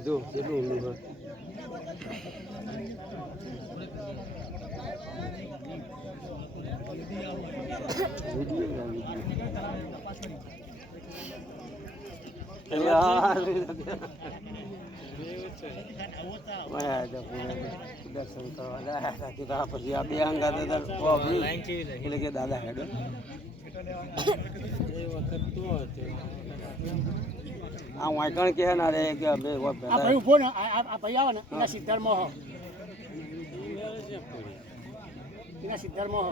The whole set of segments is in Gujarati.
જો કેટલું ઊંડું હોય. દર્શન કરવા જાય પછી આ બે અંગા એટલે કે દાદા હેડો આ વાંકણ કે ના રે કે બે આ ભાઈ ઉભો ને આ ભાઈ આવે ને એના સિદ્ધાર્થ મોહ એના સિદ્ધાર્થ મોહ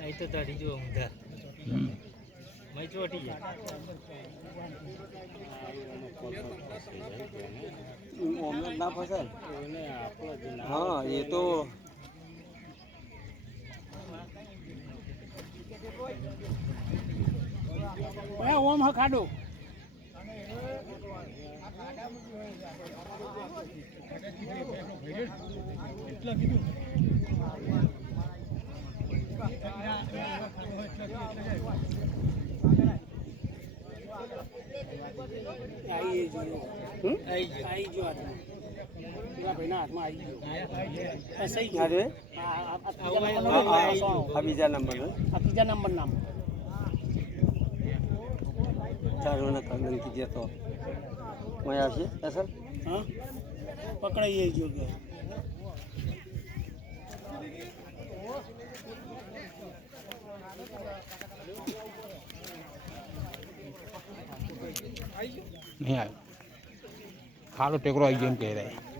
આ તો તારી જો ઊંધા મય ચોટી જાય ના ફસાય હા એ તો ઓમ હ ખાડો આવી ગયો ભાઈના હાથમાં આવી ગયો આ બીજા નંબર આ ત્રીજા નંબર નામ ચારોને કંદન કીધે તો કોઈ આવશે સર હા પકડાઈ ગયો કે नहीं आयो खालो टेकरो आई गेम कह रहे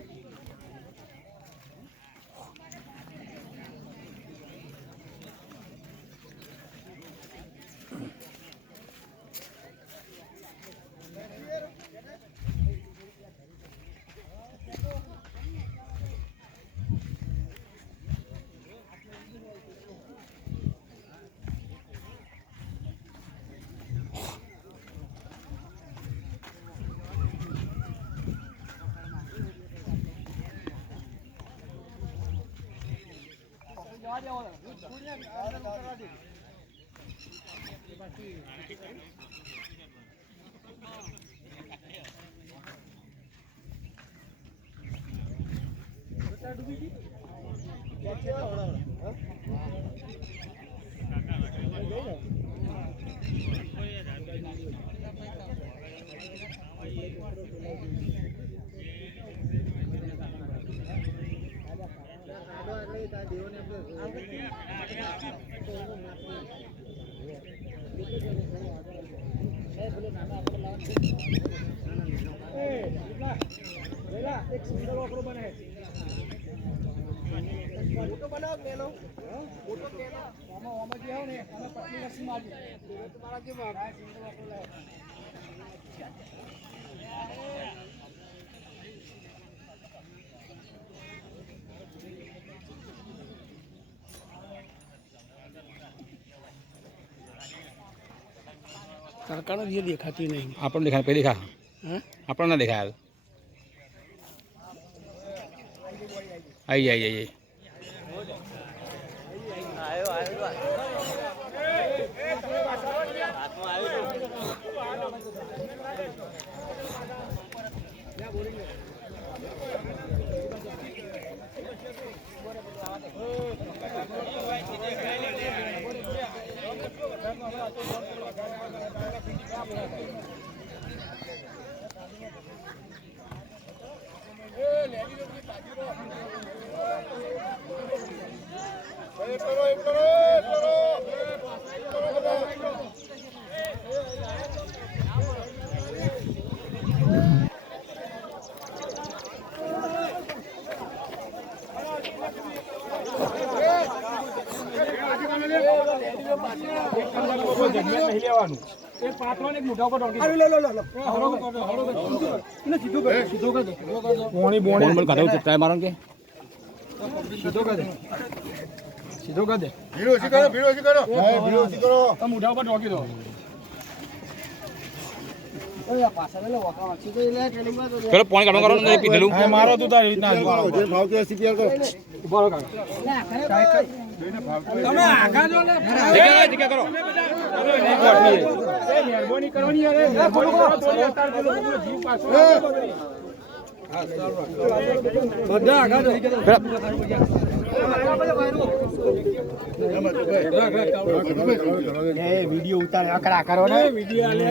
એક સુંદર વાપરો બનાવે ફોટો બનાવ લેલો ફોટો કેનો ઓમાં જે આવ ને અમે પટલી રસી મારી તમારા કે સુંદર વાપરો લાવ કાકાનો જે દેખાતી નહીં આપણને દેખાય પહેલી ખા હા આપણને દેખાય आई आई आई नहीं लेवानू એક પાથરો ને એક મોઢા ઉપર ઢોકી દો. એને સીધું કર, સીધું કર દે. બોણી ફોન બોલ કાઢો ટ્રાય મારો કે સીધો કર દે. સીધો કર દે. ભીડો ઓછી કરો, ભીડો ઓછી કરો. આ મોઢા ઉપર ઢોકી દો. ચલો ફોન કાઢો કરો ને પીધેલું મારો તું તારી રીતના જે ભાવ કે CPR કરો. ઉભા રહો કાકા. તમે આગા જો ને જગ્યા કરો મહેરબાની કરવાની યાર મહેરબાની કરો થોડી અત્યારે પેલો જીવ પાછો બધા આગા જો વિડિયો ઉતારે આકરા કરો ને વિડિયો આલે